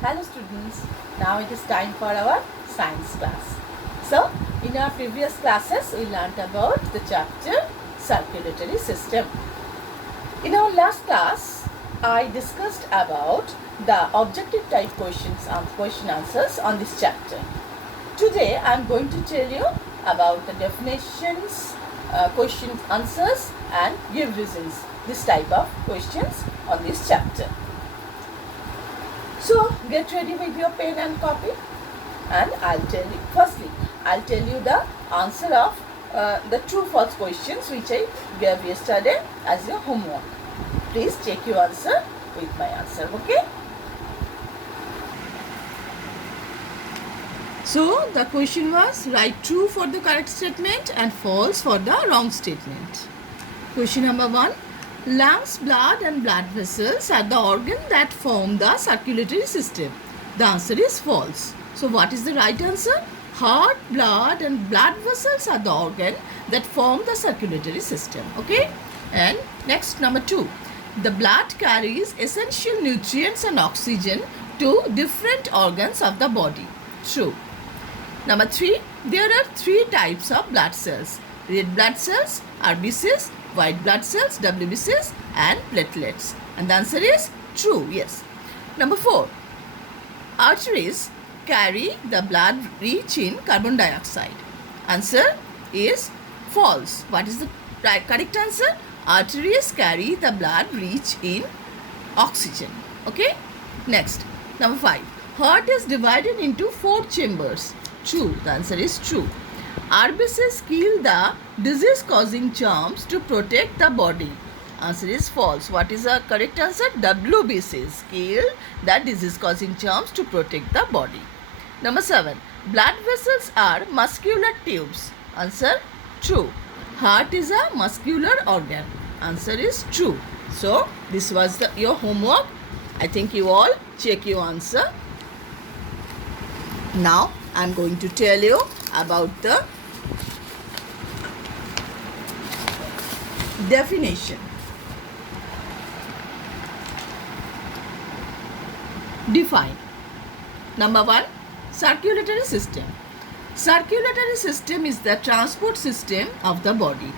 Hello students, now it is time for our science class. So, in our previous classes, we learnt about the chapter circulatory system. In our last class, I discussed about the objective type questions and question answers on this chapter. Today, I am going to tell you about the definitions, question answers and give reasons. This type of questions on this chapter. So get ready with your pen and copy, and I'll tell you. Firstly, I'll tell you the answer of the true-false questions which I gave yesterday as your homework. Please check your answer with my answer. Okay? So the question was write true for the correct statement and false for the wrong statement. Question number 1. Lungs, blood and blood vessels are the organ that form the circulatory system. The answer is false. So what is the right answer? Heart, blood and blood vessels are the organ that form the circulatory system. Okay? And next, number 2. The blood carries essential nutrients and oxygen to different organs of the body. True. Number 3. There are 3 types of blood cells. Red blood cells, RBCs, white blood cells, WBCs and platelets. And the answer is true, yes. Number 4. Arteries carry the blood rich in carbon dioxide. Answer is false. What is the correct answer? Arteries carry the blood rich in oxygen. Okay. Next, number 5. Heart is divided into 4 chambers. True. The answer is true. RBCs kill the disease-causing germs to protect the body. Answer is false. What is the correct answer? WBCs kill the disease-causing germs to protect the body. Number 7. Blood vessels are muscular tubes. Answer true. Heart is a muscular organ. Answer is true. So this was your homework. I think you all check your answer. Now I am going to tell you about the definition. Define. Number 1. Circulatory system. Circulatory system is the transport system of the body.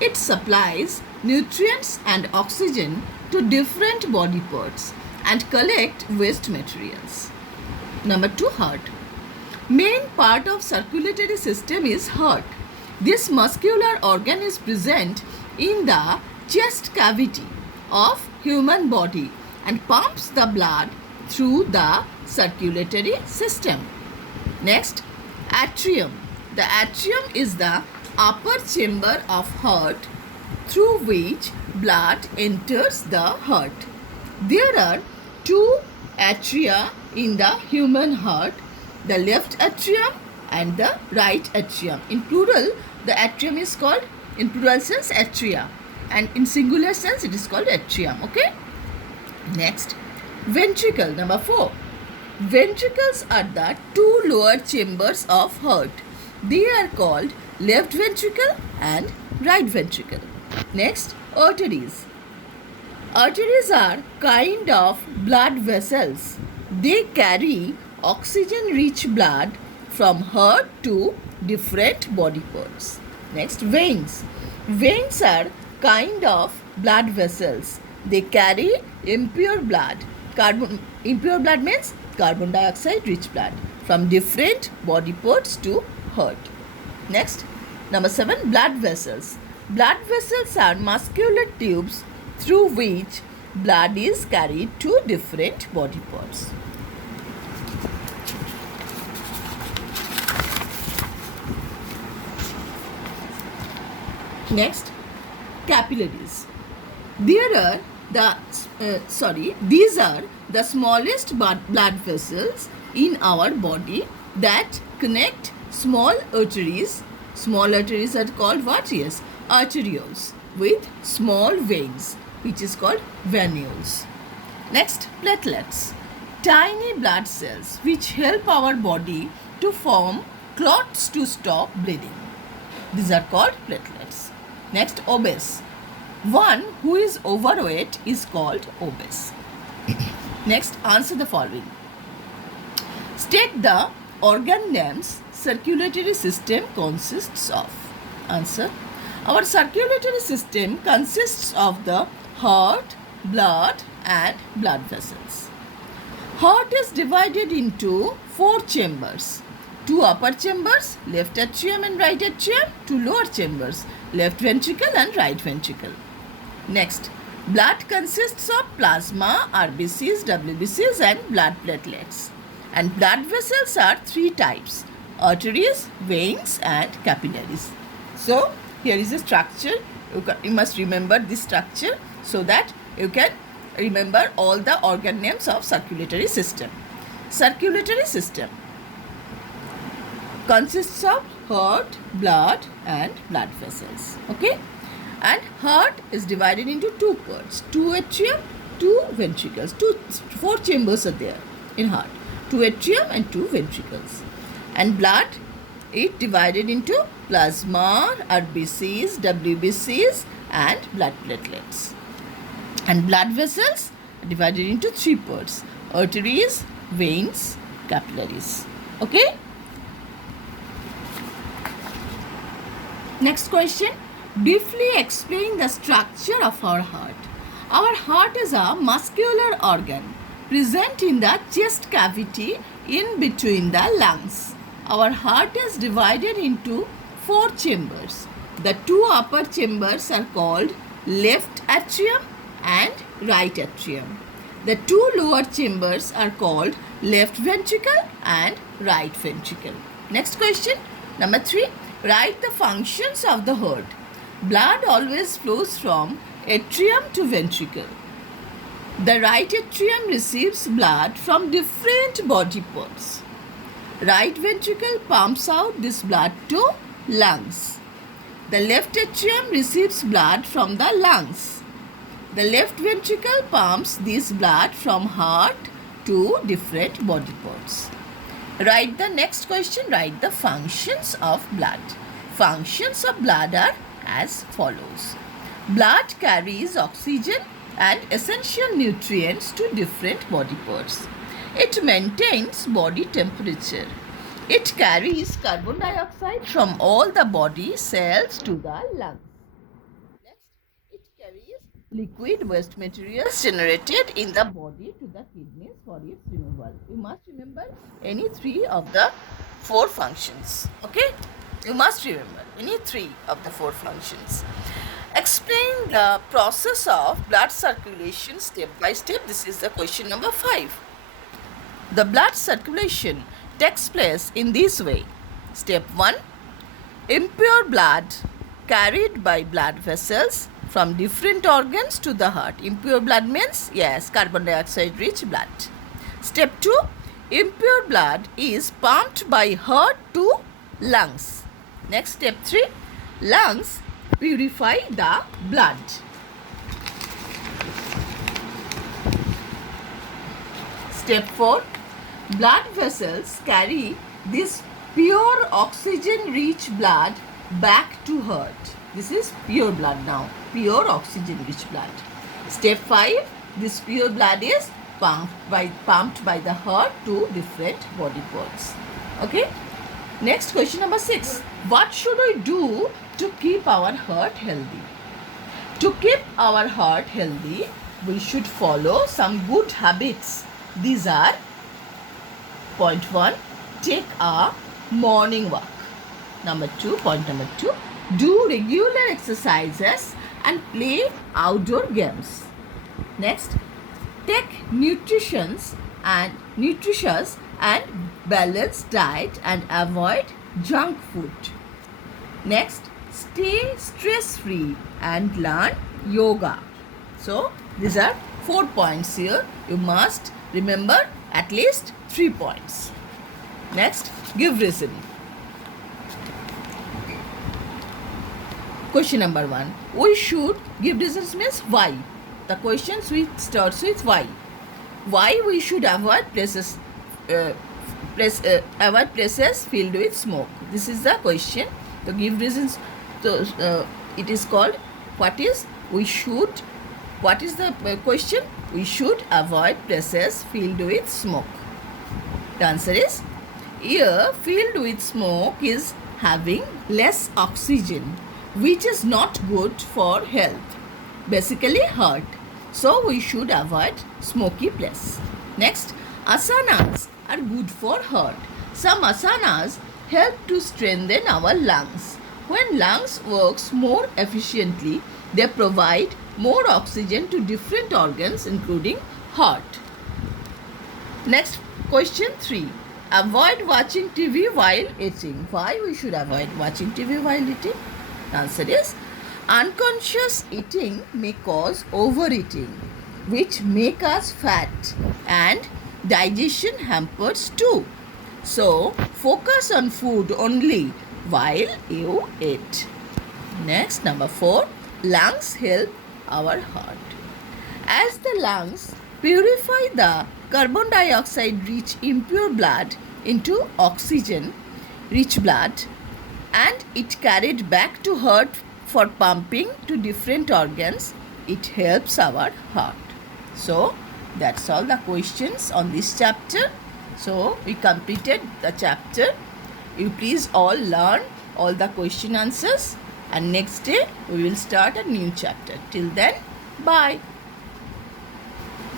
It supplies nutrients and oxygen to different body parts and collect waste materials. Number 2. Heart. Main part of circulatory system is heart. This muscular organ is present in the chest cavity of human body and pumps the blood through the circulatory system. Next, atrium. The atrium is the upper chamber of heart through which blood enters the heart. There are 2 atria in the human heart, the left atrium and the right atrium. In plural, the atrium is called, in plural sense, atria, and in singular sense it is called atrium. Okay. Next, ventricle. Number 4. Ventricles are the 2 lower chambers of heart. They are called left ventricle and right ventricle. Next, arteries. Arteries are kind of blood vessels. They carry oxygen-rich blood from heart to different body parts. Next, veins. Veins are kind of blood vessels. They carry impure blood. Impure blood means carbon dioxide rich blood from different body parts to heart. Next, number 7. Blood vessels. Blood vessels are muscular tubes through which blood is carried to different body parts. Next, capillaries. These are the smallest blood vessels in our body that connect small arteries. Small arteries are called what? Yes, arterioles with small veins, which is called venules. Next, platelets. Tiny blood cells which help our body to form clots to stop bleeding. These are called platelets. Next, obese. One who is overweight is called obese. Next, answer the following. State the organ names circulatory system consists of. Answer. Our circulatory system consists of the heart, blood and blood vessels. Heart is divided into 4 chambers. 2 upper chambers, left atrium and right atrium, 2 lower chambers, left ventricle and right ventricle. Next, blood consists of plasma, RBCs, WBCs and blood platelets. And blood vessels are 3 types: arteries, veins and capillaries. So, here is a structure. You must remember this structure so that you can remember all the organ names of circulatory system. Circulatory system consists of heart, blood and blood vessels. Okay? And heart is divided into 2 parts: 2 atrium, 2 ventricles. 4 chambers are there in heart: 2 atrium and 2 ventricles. And blood is divided into plasma, RBCs, WBCs and blood platelets. And blood vessels are divided into 3 parts: arteries, veins, capillaries. Okay? Next question. Briefly explain the structure of our heart. Our heart is a muscular organ present in the chest cavity in between the lungs. Our heart is divided into 4 chambers. The 2 upper chambers are called left atrium and right atrium. The 2 lower chambers are called left ventricle and right ventricle. Next question. Number 3. Write the functions of the heart. Blood always flows from atrium to ventricle. The right atrium receives blood from different body parts. Right ventricle pumps out this blood to lungs. The left atrium receives blood from the lungs. The left ventricle pumps this blood from heart to different body parts. Write the next question. Write the functions of blood. Functions of blood are as follows. Blood carries oxygen and essential nutrients to different body parts. It maintains body temperature. It carries carbon dioxide from all the body cells to the lungs. Next, it carries liquid waste materials generated in the body to the kidneys for its removal. You must remember any 3 of the 4 functions. Okay? You must remember any 3 of the 4 functions. Explain the process of blood circulation step by step. This is the question number 5. The blood circulation takes place in this way. Step 1. Impure blood carried by blood vessels from different organs to the heart. Impure blood means, yes, carbon dioxide rich blood. Step 2. Impure blood is pumped by heart to lungs. Next, step 3. Lungs purify the blood. Step 4. Blood vessels carry this pure oxygen rich blood back to heart. This is pure blood now. Pure oxygen rich blood. Step 5. This pure blood is pumped by the heart to different body parts. Okay. Next, question number 6. What should we do to keep our heart healthy? To keep our heart healthy, we should follow some good habits. These are: point 1, take a morning walk. Point number 2, do regular exercises and play outdoor games. Next, take nutritious and balanced diet and avoid junk food. Next, stay stress-free and learn yoga. So, these are 4 points here. You must remember at least 3 points. Next, give reason. Question number 1. We should give reasons means why. The question starts with why. Why we should avoid places filled with smoke. This is the question. To give reasons, it is called what is the question? We should avoid places filled with smoke. The answer is air filled with smoke is having less oxygen, which is not good for health. Basically hurt. So we should avoid smoky place. Next, asanas are good for heart. Some asanas help to strengthen our lungs. When lungs works more efficiently, they provide more oxygen to different organs including heart. Next, question 3. Avoid watching TV while eating. Why we should avoid watching TV while eating? The answer is unconscious eating may cause overeating, which make us fat, and digestion hampers too. So, focus on food only while you eat. Next, number 4. Lungs help our heart. As the lungs purify the carbon dioxide rich impure blood into oxygen rich blood, and it carried back to heart for pumping to different organs, it helps our heart. So that's all the questions on this chapter. So we completed the chapter. You please all learn all the question answers, and next day we will start a new chapter. Till then, bye.